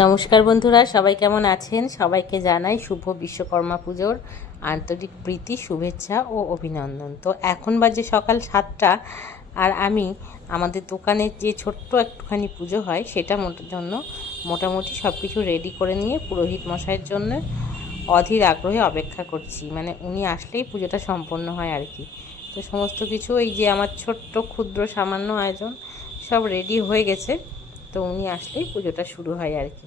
নমস্কার বন্ধুরা, সবাই কেমন আছেন? সবাইকে জানাই শুভ বিশ্বকর্মা পুজোর আন্তরিক প্রীতি, শুভেচ্ছা ও অভিনন্দন। তো এখন বাজে সকাল সাতটা আর আমি আমাদের দোকানে যে ছোট্ট একটুখানি পুজো হয় সেটা জন্য মোটামুটি সব কিছু রেডি করে নিয়ে পুরোহিত মশাইয়ের জন্য অধীর আগ্রহে অপেক্ষা করছি। মানে উনি আসলেই পুজোটা সম্পন্ন হয় আর কি। তো সমস্ত কিছু এই যে আমার ছোট্ট ক্ষুদ্র সামান্য আয়োজন সব রেডি হয়ে গেছে। তো উনি আসলেই পুজোটা শুরু হয় আর কি।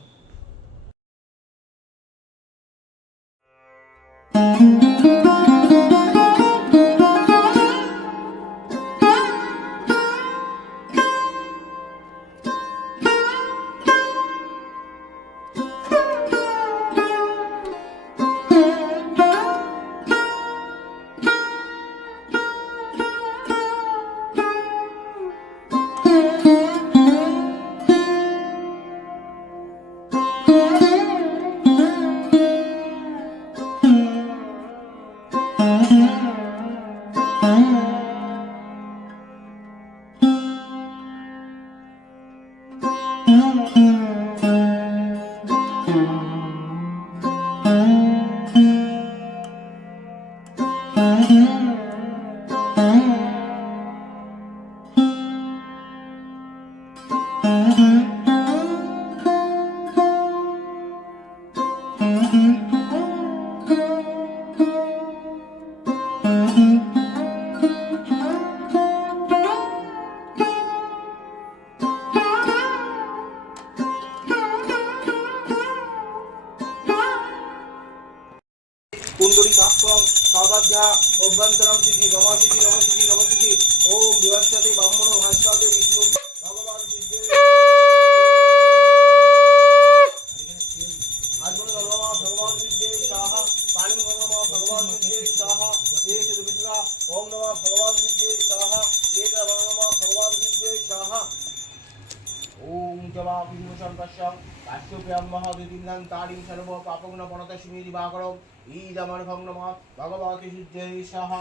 ওম জবা বিমোচন পশ্যম কাশ্যপ্যাম মহাদিদিন্নান তারিং সর্ব পাপগ্ন পণত সিমি দিবাকরম ঈদমন ভগ্ন নমঃ ভগবতী সিদ্ধে সাহ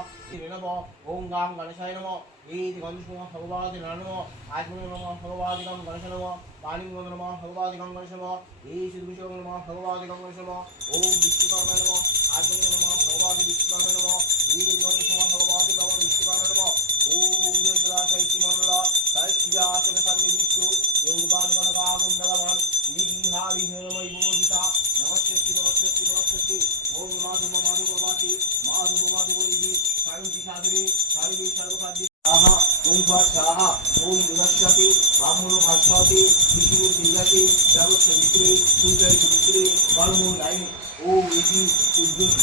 নম ওম গাং গণেশায় নম ঈদ গণেশ নমঃ ভগবতী নম আজমন নমঃ ভগবতী গং গণেশ নম পানি গঙ্গ নমঃ, ভগবতী গং গণেশ নম এই বিশ্বং নমঃ, ভগবতী গং গণেশ নম, ওম বিশ্বকর্মা নম নমঃ ভগবতী বিশ্বকর্মা নম ঈদ গণেশ নমঃ स्वाहा, ओम विवक्षति वामनो भाष्यति, विष्णु दीर्घति सर्वसवित्री सुंदर सुत्री वर्मो नाई ओ विधि उद्युत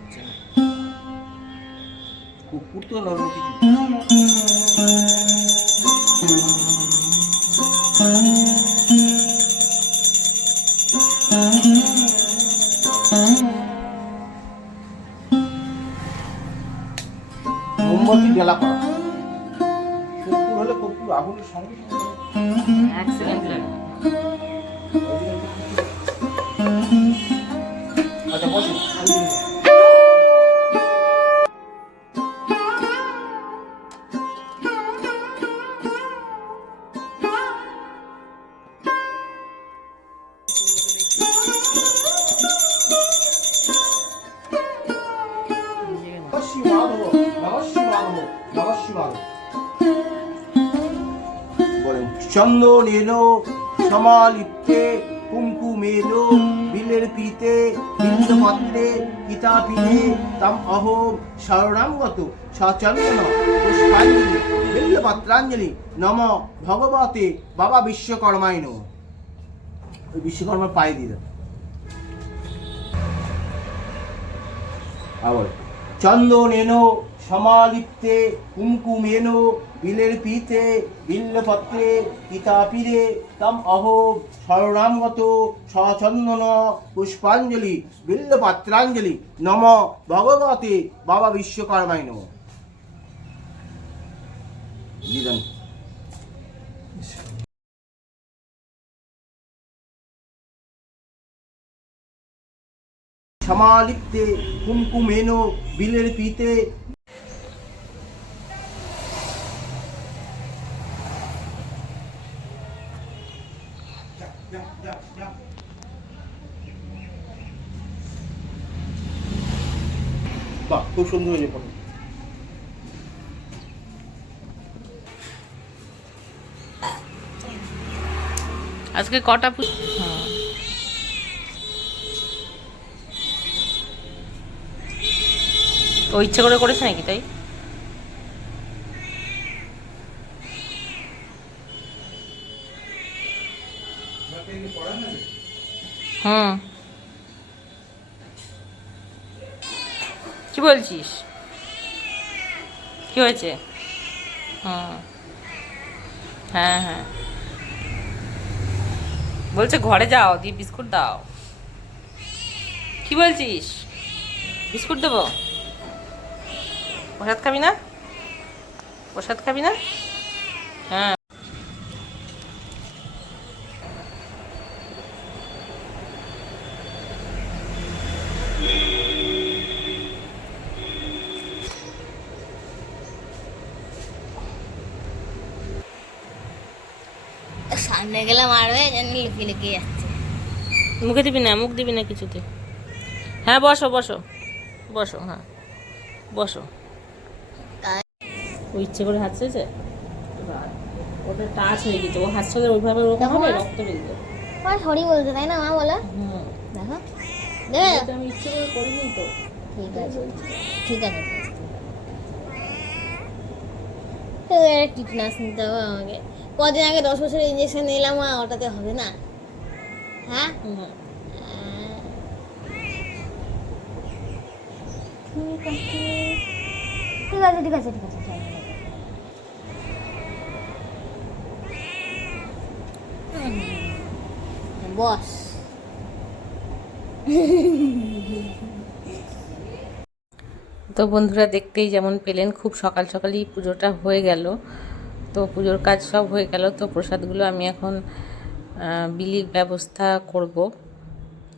ধরছে না। কুকুর তো নর্ম কিছু মোমবাতি জ্বালা করা। কুকুর হলে কুকুর আগুনের সঙ্গে আচ্ছা বসুন চন্দনেন সমালিপ্তে কুঙ্কুমেন বিলের পিতে বিন্দুপত্রে কিতাপিতে তাম অহোম শরণাঙ্গত সচন্দন, পুষ্পাঞ্জলি, বিল্লপত্রাঞ্জলি, নম ভগবতে, বাবা বিশ্বকর্মায় নম ওই বিশ্বকর্মার পায়ে দিয়ে দাও। আবার চন্দনেন সমালিপ্তে কুঙ্কুমেন বিলের পিতে বিল্লপত্রে পিতাপিরে তাম অহো শরণামগত সচন্দন পুষ্পাঞ্জলি বিল্লপত্রাঞ্জলি নম ভগবতে বাবা বিশ্বকর্মায় নম দিদান সমালিপ্তে কুমকুমেন বিলের পিতে বাহ খুব সুন্দর হয়েছে ফটো আজকে কটা হ্যাঁ। ও ইচ্ছে করে করেছে নাকি তাই হুম। কি বলছিস? কি হয়েছে? হুম। হ্যাঁ হ্যাঁ। বলছে ঘরে যাও, দিয়ে বিস্কুট দাও। কি বলছিস? বিস্কুট দেবো? প্রসাদ খাবি না? প্রসাদ খাবি না? হ্যাঁ। সামনে গেলে মারবে জানি লুকিয়ে লুকিয়ে যাচ্ছে। মুখে দিবি না মুখ দিবি না কিছুতে। হ্যাঁ বসো বসো। বসো হ্যাঁ। বসো। ও ইচ্ছে করে ছেড়েছে ওটা টাচ হয়ে গেছে। ও হাত ছেড়ে ওইভাবে ওরকম দেখো হবে? রক্ত বেরিয়ে আমার সরি বলতে তাই না মা বলে? দেখো। দেবে আমি ইচ্ছে করে করিনি তো। ঠিক আছে। ঠিক আছে টিটনাস নিতে হবে আমাকে। কদিন আগে দশ বছরের ইঞ্জেকশন নিলাম মা ওটাতে হবে না? হ্যাঁ? ঠিক আছে ঠিক আছে ঠিক আছে বস। তো বন্ধুরা দেখতেই যেমন পেলেন খুব সকাল সকালই পুজোটা হয়ে গেল। তো পুজোর কাজ সব হয়ে গেল, তো প্রসাদগুলো আমি এখন বিলির ব্যবস্থা করব।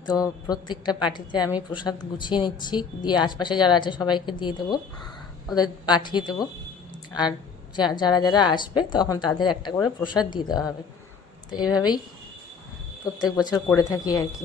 তো প্রত্যেকটা পার্টিতে আমি প্রসাদ গুছিয়ে নিচ্ছি, দিয়ে আশপাশে যারা আছে সবাইকে দিয়ে দেবো, ওদের পাঠিয়ে দেবো। আর যারা যারা আসবে তখন তাদের একটা করে প্রসাদ দিয়ে দেওয়া হবে। তো এইভাবেই প্রত্যেক বছর করে থাকি আর কি।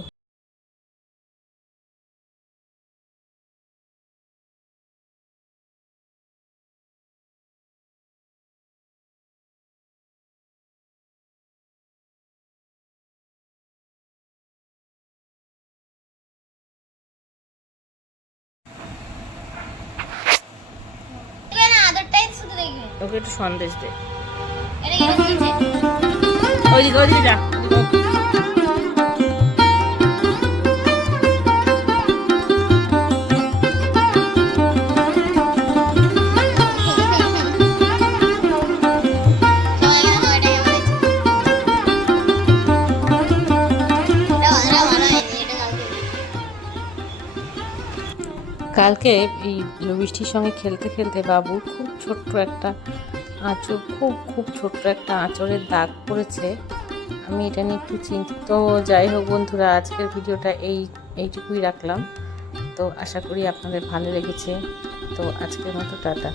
ওকে একটু সন্দেশ দে। ওই কি হচ্ছে ওইদিকে ওইদিকে যা। কালকে এই বৃষ্টির সঙ্গে খেলতে খেলতে বাবু খুব ছোট্ট একটা আঁচড় খুব খুব ছোট্ট একটা আঁচড়ের দাগ পড়েছে। আমি এটা নিয়ে একটু চিন্তিত। যাই হোক বন্ধুরা, আজকের ভিডিওটা এই, এইটুকুই রাখলাম। তো আশা করি আপনাদের ভালো লেগেছে। তো আজকের মতো, টাটা।